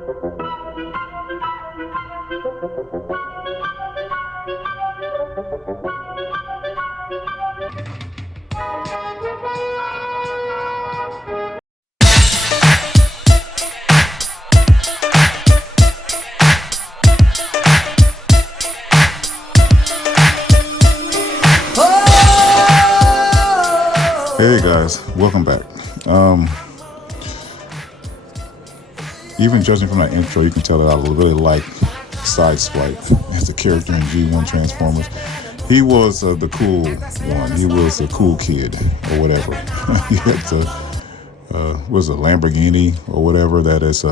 Hey guys, welcome back. Even judging from that intro, you can tell that I really like Sideswipe as a character in G1 Transformers. He was the cool one. He was the cool kid or whatever. He had the was a Lamborghini or whatever that is.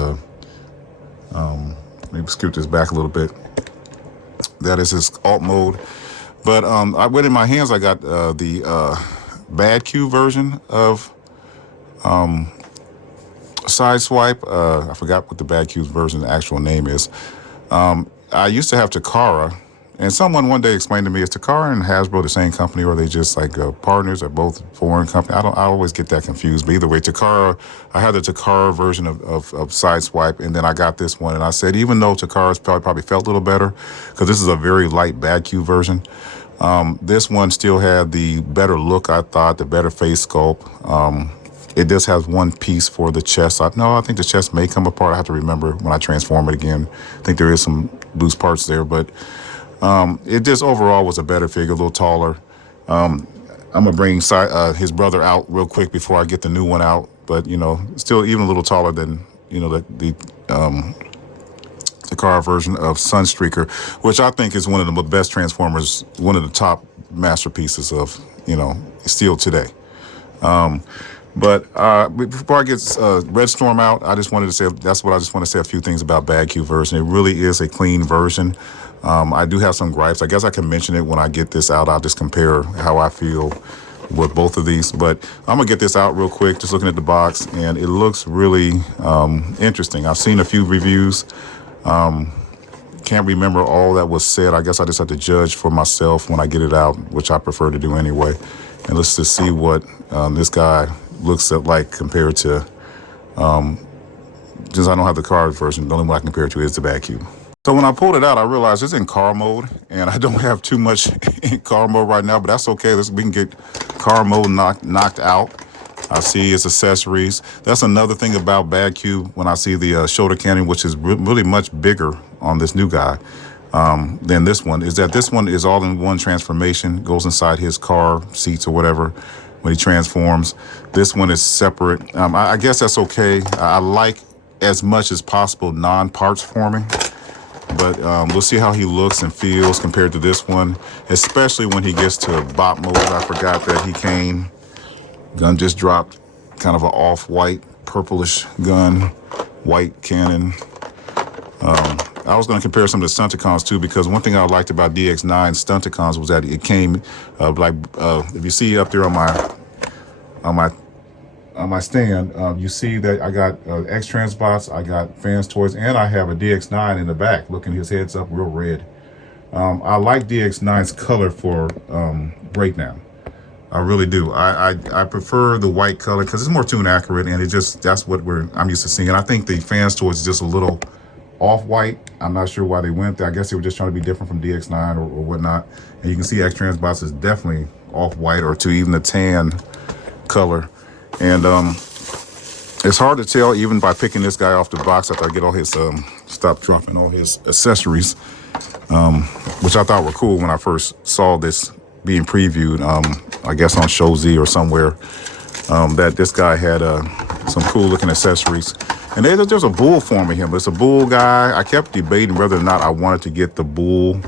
Maybe scoot this back a little bit. That is his alt mode. But I went in my hands. I got the Bad Q version of Sideswipe. I forgot what the Bad Q's version, the actual name is. I used to have Takara, and someone one day explained to me, is Takara and Hasbro the same company, or are they just like partners, or both foreign companies? I always get that confused. But either way, Takara, I had the Takara version of Sideswipe, and then I got this one, and I said, even though Takara's probably felt a little better, because this is a very light Bad Q version, this one still had the better look, I thought, the better face sculpt. It just has one piece for the chest. I think the chest may come apart. I have to remember when I transform it again. I think there is some loose parts there, but it just overall was a better figure, a little taller. I'm gonna bring his brother out real quick before I get the new one out, but still even a little taller than the car version of Sunstreaker, which I think is one of the best Transformers, one of the top masterpieces of still today. But before I get Red Storm out, I just wanted to say, I just want to say a few things about Bad Q version. It really is a clean version. I do have some gripes. I guess I can mention it when I get this out. I'll just compare how I feel with both of these. But I'm going to get this out real quick, just looking at the box, and it looks really interesting. I've seen a few reviews. Can't remember all that was said. I guess I just have to judge for myself when I get it out, which I prefer to do anyway. And let's just see what this guy looks like compared to, since I don't have the card version, the only one I compare it to is the Bad Q. So when I pulled it out, I realized it's in car mode, and I don't have too much in car mode right now, but that's okay. We can get car mode knocked out. I see its accessories. That's another thing about Bad Q when I see the shoulder cannon, which is really much bigger on this new guy than this one, is that this one is all in one transformation, goes inside his car seats or whatever when he transforms. This one is separate. I guess that's okay. I like as much as possible non-parts forming, but we'll see how he looks and feels compared to this one, especially when he gets to bot mode. I forgot that he came. Gun just dropped, kind of an off-white, purplish gun, white cannon. I was going to compare some of the Stunticons too, because one thing I liked about DX9 Stunticons was that it came if you see up there on my stand, you see that I got X-Trans bots, I got Fans Toys, and I have a DX9 in the back, looking his heads up real red. I like DX9's color for breakdown. I really do. I prefer the white color because it's more tune accurate, and that's what I'm used to seeing. And I think the Fans Toys is just a little off-white. I'm not sure why they went there. I guess they were just trying to be different from DX9 or whatnot. And you can see X-Trans bots is definitely off-white, or to even the tan color. And it's hard to tell even by picking this guy off the box after I get all his stop dropping all his accessories, which I thought were cool when I first saw this being previewed, I guess on Show Z or somewhere, that this guy had some cool looking accessories. And there's a bull forming him. It's a bull guy. I kept debating whether or not I wanted to get the bull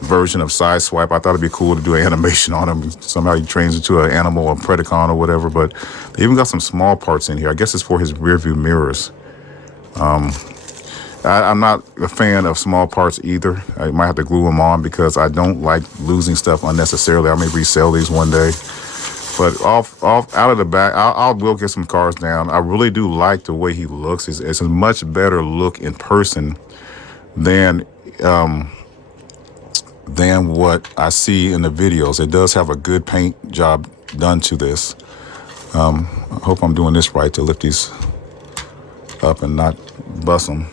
version of Sideswipe. I thought it'd be cool to do an animation on him. Somehow he trains into an animal or Predacon or whatever, but they even got some small parts in here. I guess it's for his rear view mirrors. I'm not a fan of small parts either. I might have to glue them on because I don't like losing stuff unnecessarily. I may resell these one day. But out of the back, I will get some cars down. I really do like the way he looks. It's a much better look in person than what I see in the videos. It does have a good paint job done to this. I hope I'm doing this right to lift these up and not bust them.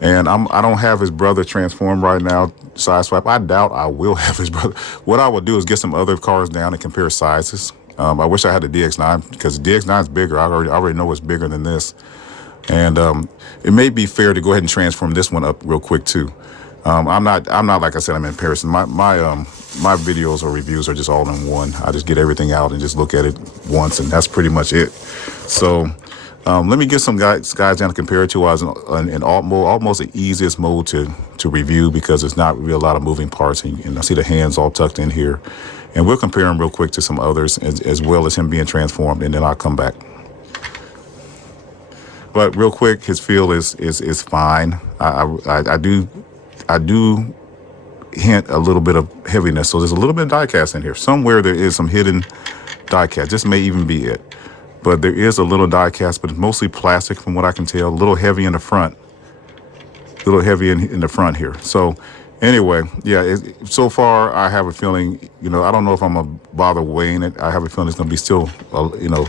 And I don't have his brother transformed right now, Sideswipe. I doubt I will have his brother. What I will do is get some other cars down and compare sizes. I wish I had the DX9 because the DX9 is bigger. I already know it's bigger than this. And it may be fair to go ahead and transform this one up real quick too. I'm not like I said, I'm in comparison. My videos or reviews are just all in one. I just get everything out and just look at it once, and that's pretty much it. So let me get some guys down to compare it to. I was in alt mode, almost the easiest mode to review because it's not really a lot of moving parts, and I see the hands all tucked in here. And we'll compare him real quick to some others as well as him being transformed, and then I'll come back. But real quick, his feel is fine. I do hint a little bit of heaviness, so there's a little bit of die cast in here. Somewhere there is some hidden die cast. This may even be it. But there is a little die cast, but it's mostly plastic from what I can tell. A little heavy in the front. A little heavy in the front here. So anyway, yeah, so far I have a feeling, I don't know if I'm going to bother weighing it. I have a feeling it's going to be still a little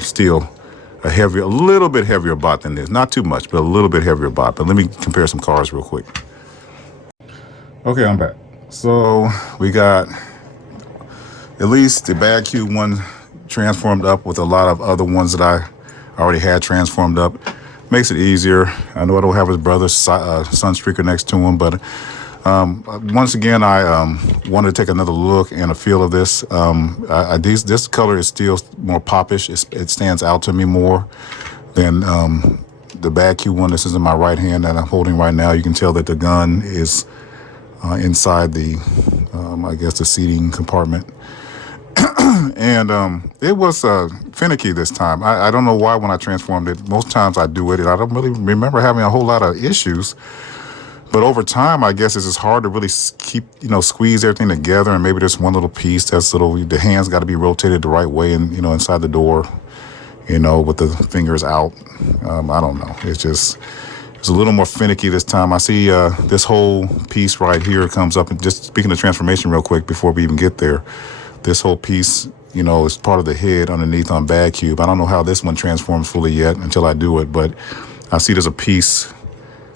bit heavier bot than this. Not too much, but a little bit heavier bot. But let me compare some cars real quick. Okay, I'm back. So we got at least the bad Q one transformed up with a lot of other ones that I already had transformed up. Makes it easier. I know I don't have his brother's Sunstreaker next to him, but once again, I wanted to take another look and a feel of this. This color is still more popish. It stands out to me more than the bad Q1. This is in my right hand that I'm holding right now. You can tell that the gun is inside the, I guess, the seating compartment. And it was finicky this time. I don't know why when I transformed it. Most times I do it, and I don't really remember having a whole lot of issues. But over time, I guess it's just hard to really keep, squeeze everything together. And maybe there's one little piece that's the hands got to be rotated the right way and, inside the door, with the fingers out. I don't know. It's a little more finicky this time. I see this whole piece right here comes up. And just speaking of transformation real quick before we even get there, this whole piece, is part of the head underneath on Bad Cube. I don't know how this one transforms fully yet until I do it, but I see there's a piece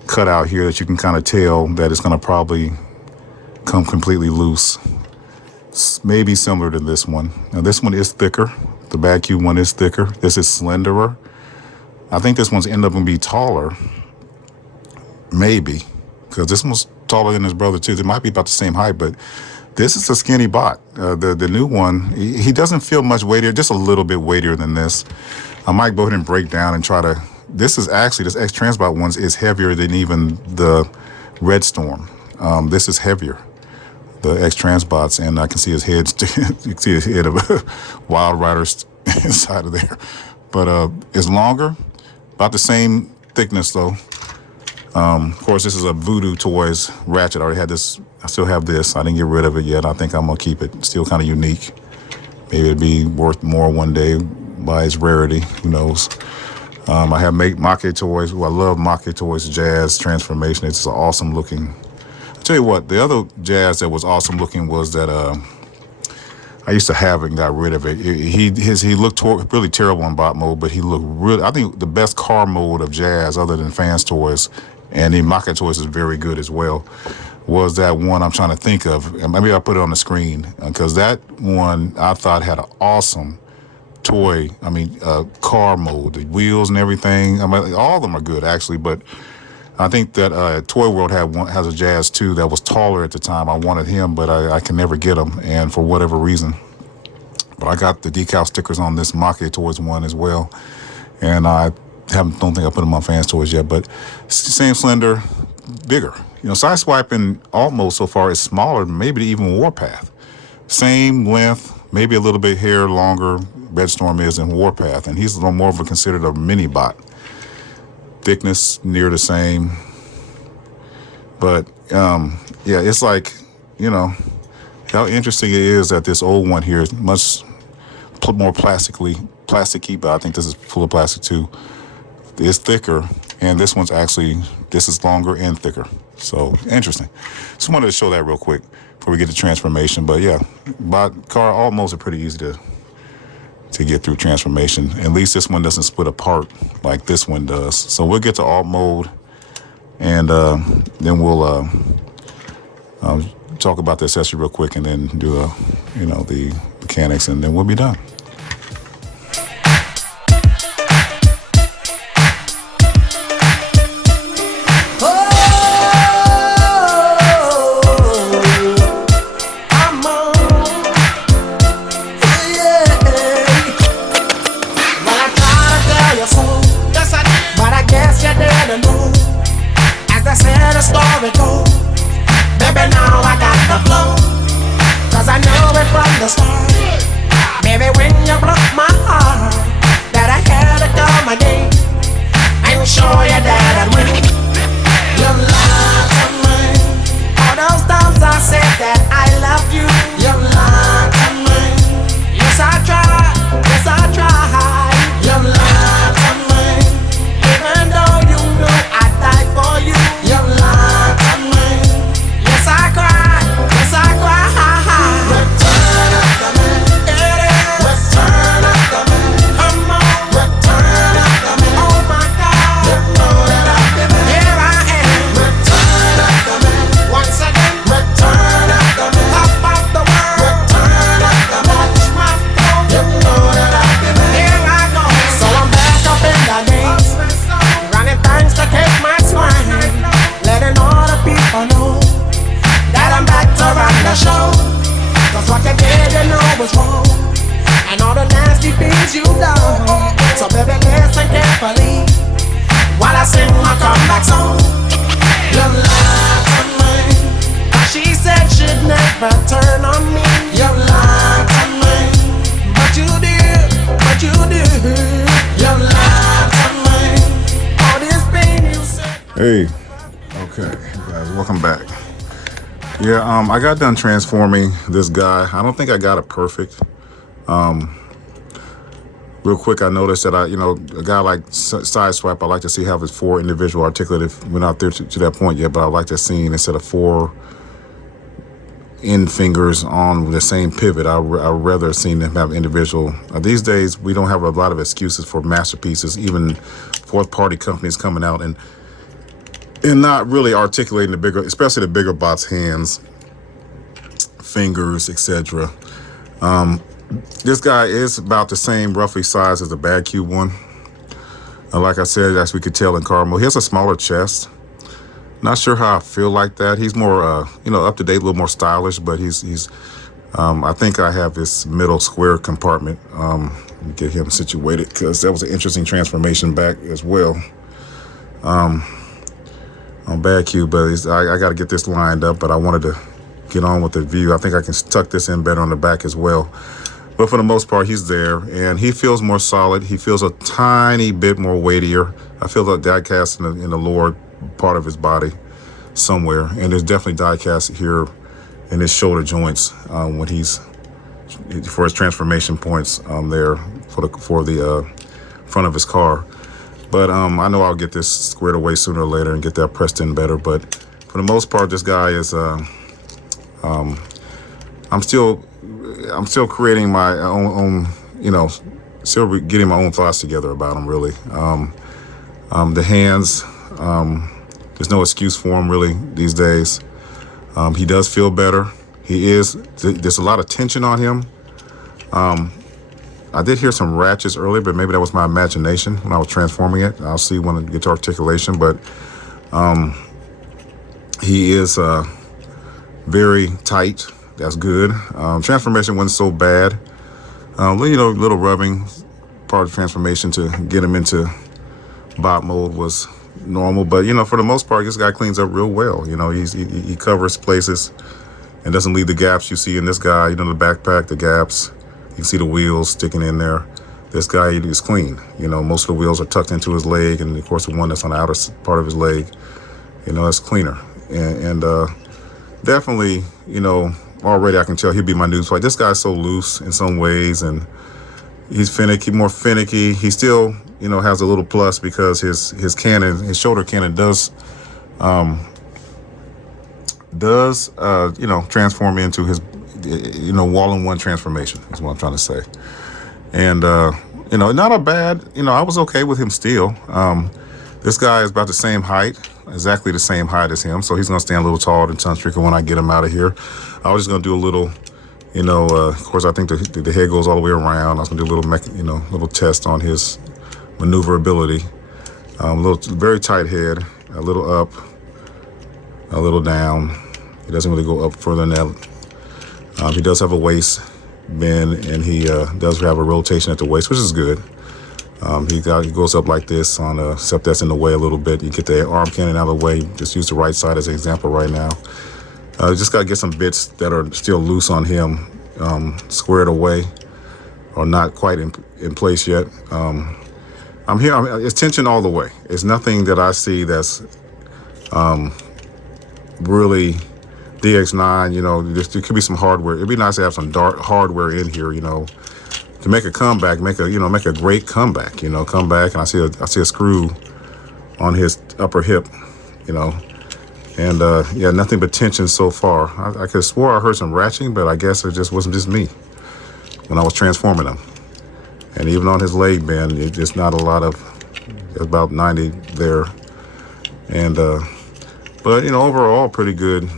cut out here that you can kind of tell that it's going to probably come completely loose. Maybe similar to this one. Now this one is thicker. The Bad Cube one is thicker. This is slenderer. I think this one's end up going to be taller. Maybe. Because this one's taller than his brother too. They might be about the same height, but this is a skinny bot. The new one, he doesn't feel much weightier, just a little bit weightier than this. I might go ahead and break down and try to. This X-Transbot ones is heavier than even the Red Storm. This is heavier, the X-Transbots, and I can see his head. You can see his head of a Wild Rider inside of there. But it's longer, about the same thickness though. Of course, this is a Voodoo Toys ratchet. I already had this. I still have this. I didn't get rid of it yet. I think I'm gonna keep it. It's still kind of unique. Maybe it'd be worth more one day by its rarity. Who knows? I have Mack Toys. Well, I love Mack Toys Jazz Transformation. It's an awesome looking. I'll tell you what, the other Jazz that was awesome looking was that I used to have it and got rid of it. He looked really terrible in bot mode, but he looked really. I think the best car mode of Jazz, other than Fans Toys, and the Mack Toys is very good as well, was that one I'm trying to think of. And maybe I'll put it on the screen because that one I thought had an awesome car mode, the wheels and everything. I mean, all of them are good actually, but I think that Toy World has a Jazz too that was taller at the time. I wanted him, but I can never get him, and for whatever reason. But I got the decal stickers on this Mack Toys one as well, and I don't think I put them on Fans Toys yet. But same slender, bigger. Sideswipe in alt mode so far is smaller, maybe even Warpath. Same length, maybe a little bit hair longer. Red Storm is in Warpath, and he's a little more of considered a mini bot. Thickness near the same, but yeah, it's like how interesting it is that this old one here is much more plasticky, but I think this is full of plastic too. It's thicker, and this is longer and thicker. So interesting. Just wanted to show that real quick before we get to transformation. But yeah, bot car almost are pretty easy to to get through transformation. At least this one doesn't split apart like this one does. So we'll get to alt mode, and then we'll talk about the accessory real quick, and then do the mechanics, and then we'll be done. Hey, okay, guys, welcome back. Yeah, I got done transforming this guy. I don't think I got it perfect. Real quick, I noticed that a guy like Sideswipe, I like to see how his 4 individual articulated. We're not there to that point yet, but I like to see, instead of 4 end fingers on the same pivot, I'd rather seen them have individual. These days, we don't have a lot of excuses for masterpieces, even fourth-party companies coming out and not really articulating the bigger, especially the bigger bots' hands, fingers, etc. This guy is about the same roughly size as the Bad Cube one. Like I said, as we could tell in car mode, he has a smaller chest. Not sure how I feel like that. He's more, up to date, a little more stylish, but he's I think I have this middle square compartment. Let me get him situated, because that was an interesting transformation back as well. On Bad Cube, but I got to get this lined up, but I wanted to get on with the view. I think I can tuck this in better on the back as well. But for the most part, he's there, and he feels more solid. He feels a tiny bit more weightier. I feel the die cast in the lower part of his body somewhere, and there's definitely die cast here in his shoulder joints when he's for his transformation points there for the front of his car. But I know I'll get this squared away sooner or later and get that pressed in better. But for the most part, this guy is I'm still creating my own still getting my own thoughts together about him, really. The hands, there's no excuse for him really these days. He does feel better. There's a lot of tension on him. I did hear some ratchets earlier, but maybe that was my imagination when I was transforming it. I'll see when it gets to articulation, but he is very tight. That's good. Transformation wasn't so bad. Little rubbing part of the transformation to get him into bot mode was normal, but for the most part, this guy cleans up real well. He covers places and doesn't leave the gaps you see in this guy. The backpack, the gaps. You can see the wheels sticking in there. This guy is clean. Most of the wheels are tucked into his leg, and of course the one that's on the outer part of his leg, that's cleaner. And definitely, already I can tell he'll be my news fight. This guy's so loose in some ways, and he's more finicky. He still, has a little plus because his shoulder cannon does transform into his, all-in-one transformation is what I'm trying to say. And, you know, not a bad, you know, I was okay with him still. This guy is about the same height, exactly the same height as him. So he's going to stand a little taller than Sunstreaker when I get him out of here. I was just going to do a little, you know, of course, I think the head goes all the way around. I was going to do a little, you know, little test on his maneuverability. A little, very tight head, a little up, a little down. He doesn't really go up further than that. He does have a waist bend, and he does have a rotation at the waist, which is good. He goes up like this on except that's in the way a little bit. You get the arm cannon out of the way. Just use the right side as an example right now. Just got to get some bits that are still loose on him, squared away or not quite in place yet. I'm here. It's tension all the way. It's nothing that I see that's really DX9. You know, there could be some hardware. It'd be nice to have some hardware in here. You know, to make a comeback, make a great comeback. You know, come back, and I see a screw on his upper hip. You know, and yeah, nothing but tension so far. I could have swore I heard some ratcheting, but I guess it just wasn't just me when I was transforming him. And even on his leg bend, it's just not a lot of, about 90 there. And, but, you know, overall, pretty good.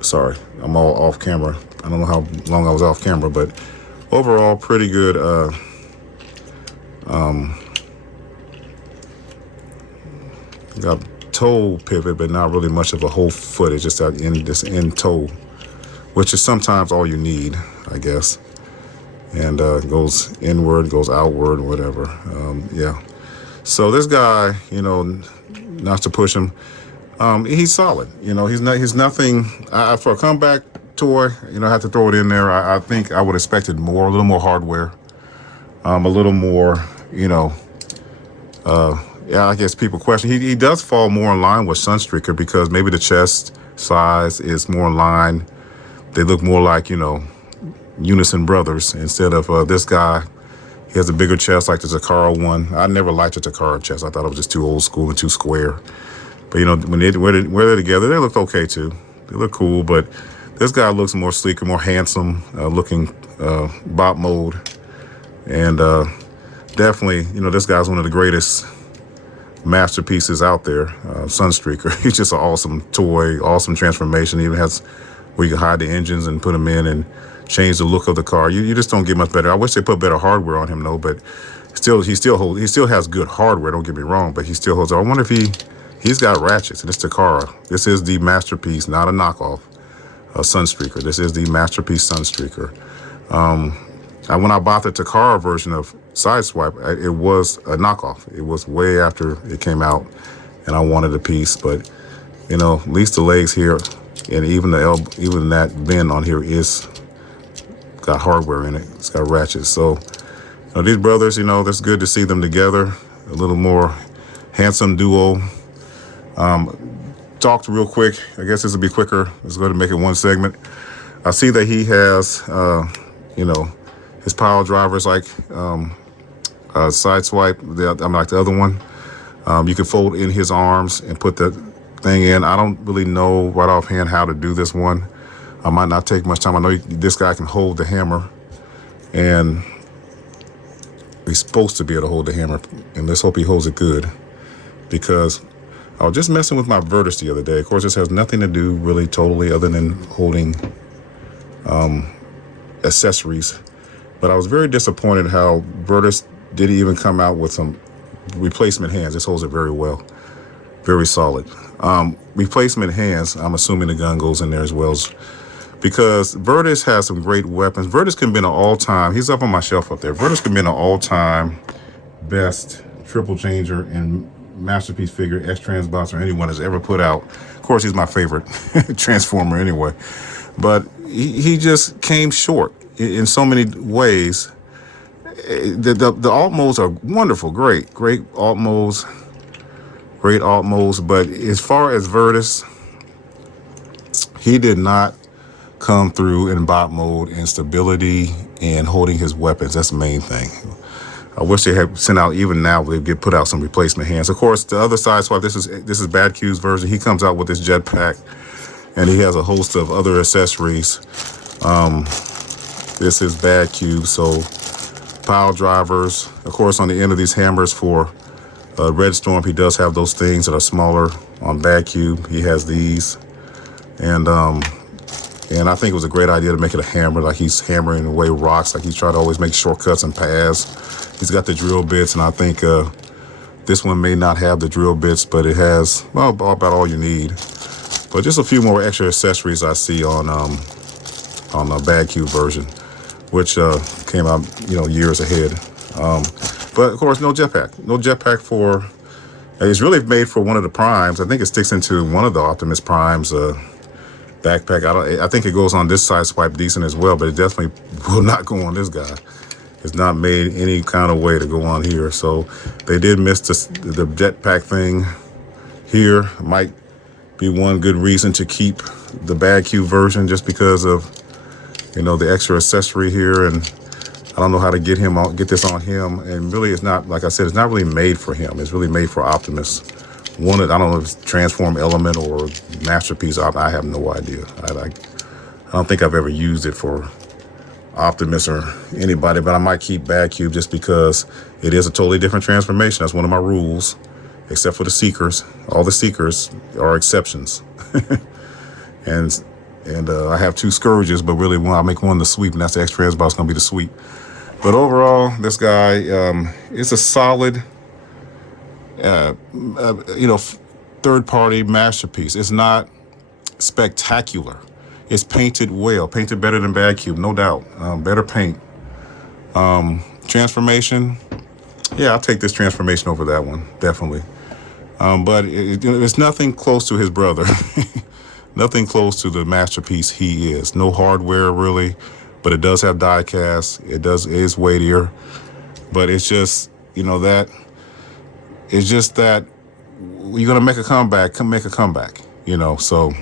Sorry, I'm all off camera. I don't know how long I was off camera, but overall, pretty good. Got toe pivot, but not really much of a whole foot. It's just that end toe, which is sometimes all you need, I guess. And goes inward, goes outward, whatever. Yeah. So this guy, you know, not to push him, he's solid. You know, he's nothing. For a comeback toy, you know, I have to throw it in there. I think I would expect it more, a little more hardware, a little more, you know. Yeah, I guess people question. He does fall more in line with Sunstreaker because maybe the chest size is more in line. They look more like, you know, Unison brothers instead of this guy. He has a bigger chest like the Takara one. I never liked the Takara chest. I thought it was just too old school and too square. But you know, when they're together, they look okay too. They look cool, but this guy looks more sleeker, more handsome looking bot mode. And definitely, you know, this guy's one of the greatest masterpieces out there. Sunstreaker. He's just an awesome toy, awesome transformation. He even has where you can hide the engines and put them in and change the look of the car. You just don't get much better. I wish they put better hardware on him though, but he still has good hardware, don't get me wrong, but he still holds. I wonder if he's got ratchets, and it's Takara. This is the masterpiece, not a knockoff of Sunstreaker. This is the masterpiece Sunstreaker. When I bought the Takara version of Sideswipe, it was a knockoff. It was way after it came out, and I wanted a piece, but you know, at least the legs here and even that bend on here is got hardware in it. It's got ratchets. So, you know, these brothers, you know, that's good to see them together. A little more handsome duo. Talked real quick. I guess this will be quicker. Let's go to make it one segment. I see that he has, you know, his pile drivers like Sideswipe. I'm like the other one. You can fold in his arms and put the thing in. I don't really know right offhand how to do this one. I might not take much time. I know this guy can hold the hammer, and he's supposed to be able to hold the hammer, and let's hope he holds it good, because I was just messing with my Virtus the other day. Of course, this has nothing to do really totally other than holding accessories, but I was very disappointed how Virtus didn't even come out with some replacement hands. This holds it very well, very solid. Replacement hands, I'm assuming the gun goes in there as well, because Virtus has some great weapons. Virtus can be an all-time, he's up on my shelf up there. Virtus can be an all-time best triple changer and masterpiece figure X-Trans box or anyone has ever put out. Of course, he's my favorite Transformer anyway. But he just came short in so many ways. The alt modes are wonderful, great alt modes. Great alt modes, but as far as Virtus, he did not come through in bot mode and stability and holding his weapons. That's the main thing. I wish they had sent out, even now, they could put out some replacement hands. Of course, the other Sideswipe, this is Bad Q's version. He comes out with this jetpack, and he has a host of other accessories. This is bad cube. So pile drivers, of course, on the end of these hammers for Red Storm, he does have those things that are smaller. On bad cube, he has these, and I think it was a great idea to make it a hammer, like he's hammering away rocks, like he's trying to always make shortcuts and paths. He's got the drill bits, and I think this one may not have the drill bits, but it has, well, about all you need. But just a few more extra accessories I see on the bad cube version, which came out, years ahead. But of course, no jetpack. No jetpack for. It's really made for one of the primes. I think it sticks into one of the Optimus Primes backpack. I think it goes on this Sideswipe decent as well, but it definitely will not go on this guy. It's not made any kind of way to go on here. So they did miss the jetpack thing here. Might be one good reason to keep the bad cube version, just because of the extra accessory here, and I don't know how to get this on him. And really, it's not, like I said, it's not really made for him. It's really made for Optimus. I don't know if it's transform element or masterpiece. I have no idea. I don't think I've ever used it for Optimus or anybody, but I might keep bad cube just because it is a totally different transformation. That's one of my rules, except for the Seekers. All the Seekers are exceptions. And I have 2 Scourges, but really when I make one the sweep, and that's the X-Trans box, going to be the sweep. But overall, this guy is a solid, third-party masterpiece. It's not spectacular. It's painted well, painted better than bad cube, no doubt. Better paint. Transformation, yeah, I'll take this transformation over that one, definitely. But it's nothing close to his brother. Nothing close to the masterpiece he is. No hardware really, but it does have die cast. It is weightier, but it's just that you're gonna make a comeback. Make a comeback. So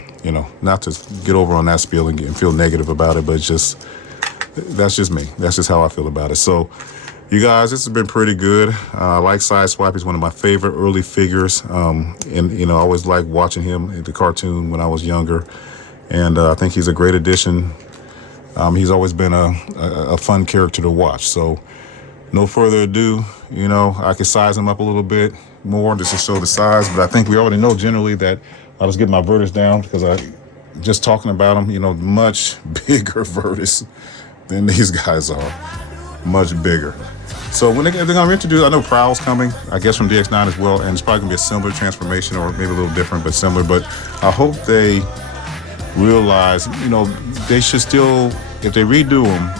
not to get over on that spiel and feel negative about it, but that's just me. That's just how I feel about it. So, you guys, this has been pretty good. I like Sideswipe. He's one of my favorite early figures. And, I always liked watching him in the cartoon when I was younger. And I think he's a great addition. He's always been a fun character to watch. So, no further ado, I can size him up a little bit more just to show the size. But I think we already know generally that I'll just get my Vertus down, because just talking about him, much bigger Vertus than these guys are. Much bigger. So when they're going to introduce, I know Prowl's coming, I guess from DX9 as well, and it's probably going to be a similar transformation, or maybe a little different, but similar. But I hope they realize, they should still, if they redo them,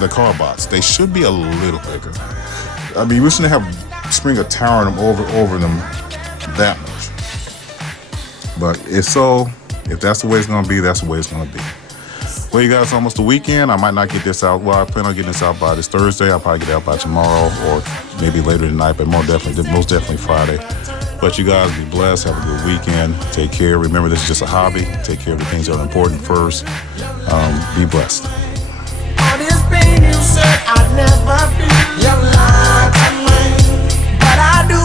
the car bots, they should be a little bigger. I mean, we shouldn't have Springer towering them over them that much. But if that's the way it's going to be, that's the way it's going to be. Well, you guys, it's almost the weekend. I might not get this out. Well, I plan on getting this out by this Thursday. I'll probably get it out by tomorrow, or maybe later tonight, but most definitely Friday. But you guys be blessed. Have a good weekend. Take care. Remember, this is just a hobby. Take care of the things that are important first. Be blessed. All this pain you said I'd never feel. You're not a man, but I do.